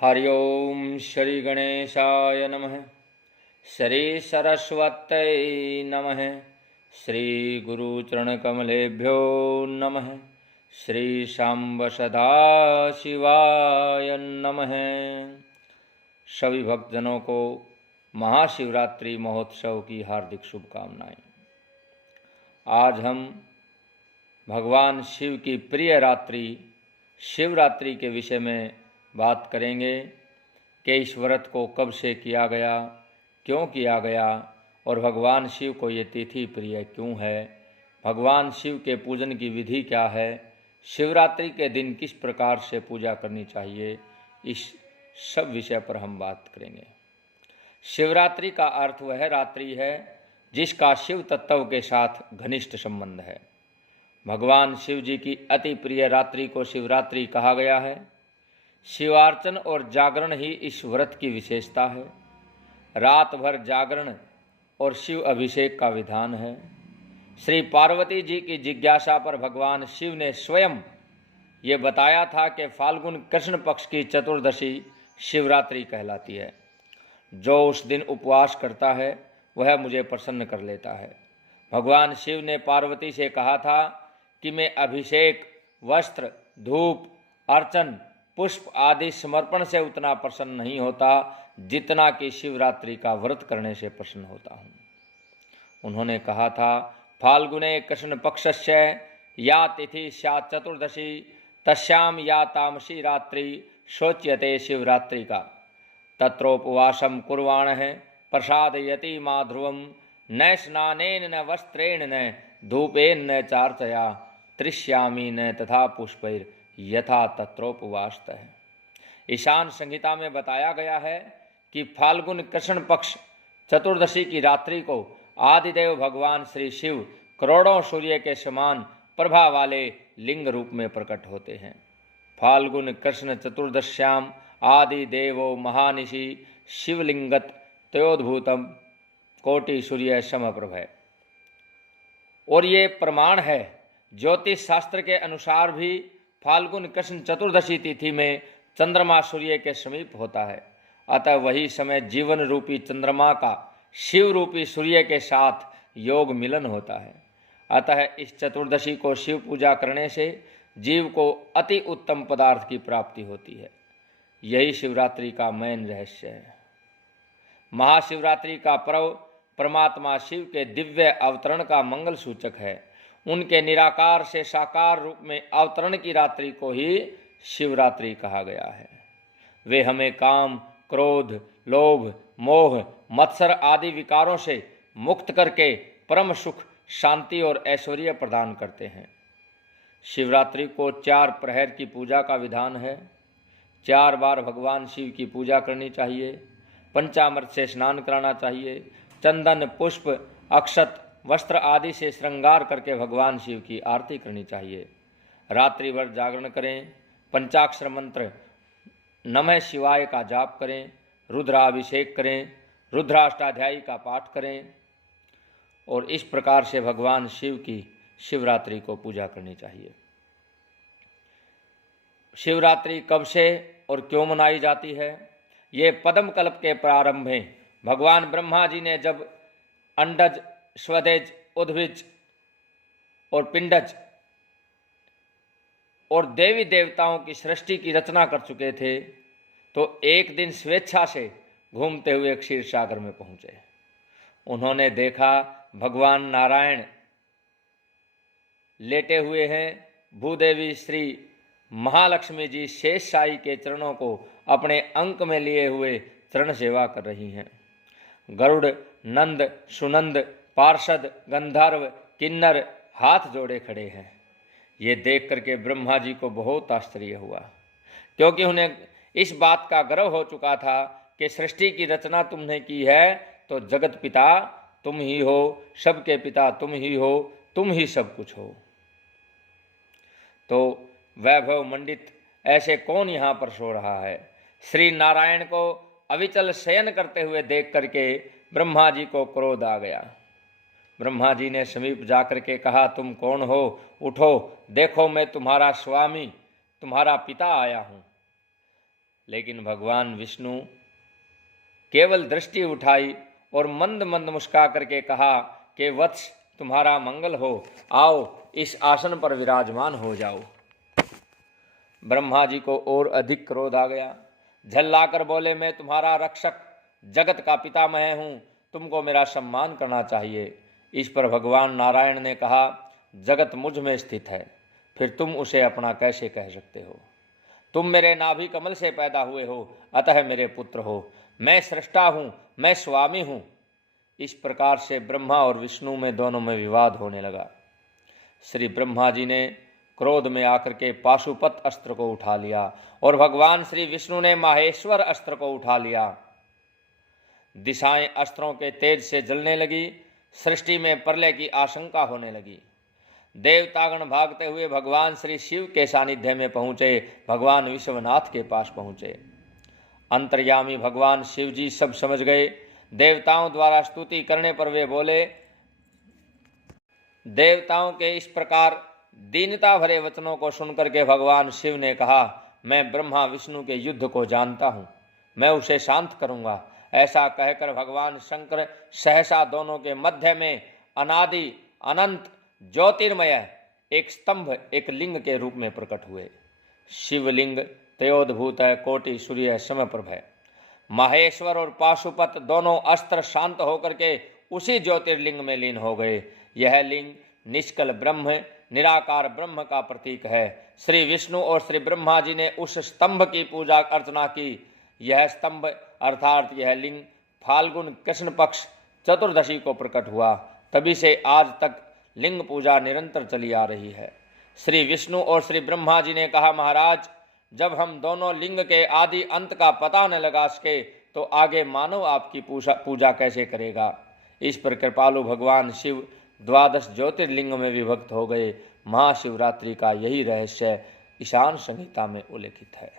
हरि ओम श्री गणेशाय नमः। श्री सरस्वत्यै नमः। श्री गुरुचरणकमलेभ्यो नमः। श्री शाम्ब सदाशिवाय नमः। सभी भक्तजनों को महाशिवरात्रि महोत्सव की हार्दिक शुभकामनाएं। आज हम भगवान शिव की प्रिय रात्रि शिवरात्रि के विषय में बात करेंगे कि इस व्रत को कब से किया गया, क्यों किया गया और भगवान शिव को ये तिथि प्रिय क्यों है, भगवान शिव के पूजन की विधि क्या है, शिवरात्रि के दिन किस प्रकार से पूजा करनी चाहिए, इस सब विषय पर हम बात करेंगे। शिवरात्रि का अर्थ वह रात्रि है जिसका शिव तत्व के साथ घनिष्ठ संबंध है। भगवान शिव जी की अति प्रिय रात्रि को शिवरात्रि कहा गया है। शिवार्चन और जागरण ही इस व्रत की विशेषता है। रात भर जागरण और शिव अभिषेक का विधान है। श्री पार्वती जी की जिज्ञासा पर भगवान शिव ने स्वयं ये बताया था कि फाल्गुन कृष्ण पक्ष की चतुर्दशी शिवरात्रि कहलाती है। जो उस दिन उपवास करता है वह मुझे प्रसन्न कर लेता है। भगवान शिव ने पार्वती से कहा था कि मैं अभिषेक, वस्त्र, धूप, अर्चन, पुष्प आदि समर्पण से उतना प्रसन्न नहीं होता जितना कि शिवरात्रि का व्रत करने से प्रसन्न होता हूँ। उन्होंने कहा था, फाल्गुने कृष्ण पक्षस्य या तिथि स्यात् चतुर्दशी तस्याम या तामसी रात्रि शोच्यते शिवरात्रि का तत्रोपवासम कुर्वाणः प्रसादयति मां ध्रुवं न स्नानेन न वस्त्रेण न धूपेन न चार्चया तृष्यामि न तथा पुष्पैर यथा तत्रोपवासतः। ईशान संहिता में बताया गया है कि फाल्गुन कृष्ण पक्ष चतुर्दशी की रात्रि को आदिदेव भगवान श्री शिव करोड़ों सूर्य के समान प्रभा वाले लिंग रूप में प्रकट होते हैं। फाल्गुन कृष्ण चतुर्दश्याम आदि देवो महानिशि शिवलिंगत तयोद्भूतम कोटि सूर्य समप्रभ है। और ये प्रमाण है, ज्योतिष शास्त्र के अनुसार भी फाल्गुन कृष्ण चतुर्दशी तिथि में चंद्रमा सूर्य के समीप होता है। अतः वही समय जीवन रूपी चंद्रमा का शिव रूपी सूर्य के साथ योग मिलन होता है। अतः इस चतुर्दशी को शिव पूजा करने से जीव को अति उत्तम पदार्थ की प्राप्ति होती है। यही शिवरात्रि का मेन रहस्य है। महाशिवरात्रि का पर्व परमात्मा शिव के दिव्य अवतरण का मंगल सूचक है। उनके निराकार से साकार रूप में अवतरण की रात्रि को ही शिवरात्रि कहा गया है। वे हमें काम, क्रोध, लोभ, मोह, मत्सर आदि विकारों से मुक्त करके परम सुख, शांति और ऐश्वर्य प्रदान करते हैं। शिवरात्रि को 4 प्रहर की पूजा का विधान है। 4 बार भगवान शिव की पूजा करनी चाहिए। पंचामृत से स्नान कराना चाहिए। चंदन, पुष्प, अक्षत, वस्त्र आदि से श्रृंगार करके भगवान शिव की आरती करनी चाहिए। रात्रि भर जागरण करें। पंचाक्षर मंत्र नमः शिवाय का जाप करें। रुद्राभिषेक करें। रुद्राष्टाध्यायी का पाठ करें। और इस प्रकार से भगवान शिव की शिवरात्रि को पूजा करनी चाहिए। शिवरात्रि कब से और क्यों मनाई जाती है? ये पद्म कल्प के प्रारंभ में भगवान ब्रह्मा जी ने जब अंडज, स्वदेज, उद्भिज और पिंडज और देवी देवताओं की सृष्टि की रचना कर चुके थे, तो एक दिन स्वेच्छा से घूमते हुए क्षीर सागर में पहुंचे। उन्होंने देखा भगवान नारायण लेटे हुए हैं। भूदेवी श्री महालक्ष्मी जी शेष साई के चरणों को अपने अंक में लिए हुए चरण सेवा कर रही हैं। गरुड़, नंद, सुनंद, पार्षद, गंधर्व, किन्नर हाथ जोड़े खड़े हैं। ये देख करके ब्रह्मा जी को बहुत आश्चर्य हुआ, क्योंकि उन्हें इस बात का गर्व हो चुका था कि सृष्टि की रचना तुमने की है तो जगत पिता तुम ही हो, सबके पिता तुम ही हो, तुम ही सब कुछ हो। तो वैभव मंडित ऐसे कौन यहाँ पर सो रहा है? श्री नारायण को अविचल शयन करते हुए देख करके ब्रह्मा जी को क्रोध आ गया। ब्रह्मा जी ने समीप जाकर के कहा, तुम कौन हो? उठो, देखो मैं तुम्हारा स्वामी, तुम्हारा पिता आया हूँ। लेकिन भगवान विष्णु केवल दृष्टि उठाई और मंद मंद मुस्का करके कहा कि वत्स, तुम्हारा मंगल हो, आओ इस आसन पर विराजमान हो जाओ। ब्रह्मा जी को और अधिक क्रोध आ गया। झल्लाकर बोले, मैं तुम्हारा रक्षक, जगत का पितामह हूँ, तुमको मेरा सम्मान करना चाहिए। इस पर भगवान नारायण ने कहा, जगत मुझ में स्थित है, फिर तुम उसे अपना कैसे कह सकते हो? तुम मेरे नाभि कमल से पैदा हुए हो, अतः मेरे पुत्र हो। मैं सृष्टा हूँ, मैं स्वामी हूँ। इस प्रकार से ब्रह्मा और विष्णु में दोनों में विवाद होने लगा। श्री ब्रह्मा जी ने क्रोध में आकर के पाशुपत अस्त्र को उठा लिया और भगवान श्री विष्णु ने माहेश्वर अस्त्र को उठा लिया। दिशाएं अस्त्रों के तेज से जलने लगी। सृष्टि में प्रलय की आशंका होने लगी। देवतागण भागते हुए भगवान श्री शिव के सानिध्य में पहुंचे, भगवान विश्वनाथ के पास पहुंचे। अंतर्यामी भगवान शिव जी सब समझ गए। देवताओं द्वारा स्तुति करने पर वे बोले, देवताओं के इस प्रकार दीनता भरे वचनों को सुनकर के भगवान शिव ने कहा, मैं ब्रह्मा विष्णु के युद्ध को जानता हूँ, मैं उसे शांत करूँगा। ऐसा कहकर भगवान शंकर सहसा दोनों के मध्य में अनादि अनंत ज्योतिर्मय एक स्तंभ, एक लिंग के रूप में प्रकट हुए। शिवलिंग तेयोद्भूत है, कोटि सूर्य समप्रभ है। माहेश्वर और पाशुपत दोनों अस्त्र शांत होकर के उसी ज्योतिर्लिंग में लीन हो गए। यह लिंग निष्कल ब्रह्म, निराकार ब्रह्म का प्रतीक है। श्री विष्णु और श्री ब्रह्मा जी ने उस स्तंभ की पूजा अर्चना की। यह स्तंभ अर्थात यह लिंग फाल्गुन कृष्ण पक्ष चतुर्दशी को प्रकट हुआ। तभी से आज तक लिंग पूजा निरंतर चली आ रही है। श्री विष्णु और श्री ब्रह्मा जी ने कहा, महाराज, जब हम दोनों लिंग के आदि अंत का पता न लगा सके तो आगे मानव आपकी पूजा कैसे करेगा? इस पर कृपालु भगवान शिव 12 ज्योतिर्लिंग में विभक्त हो गए। महाशिवरात्रि का यही रहस्य ईशान संहिता में उल्लेखित है।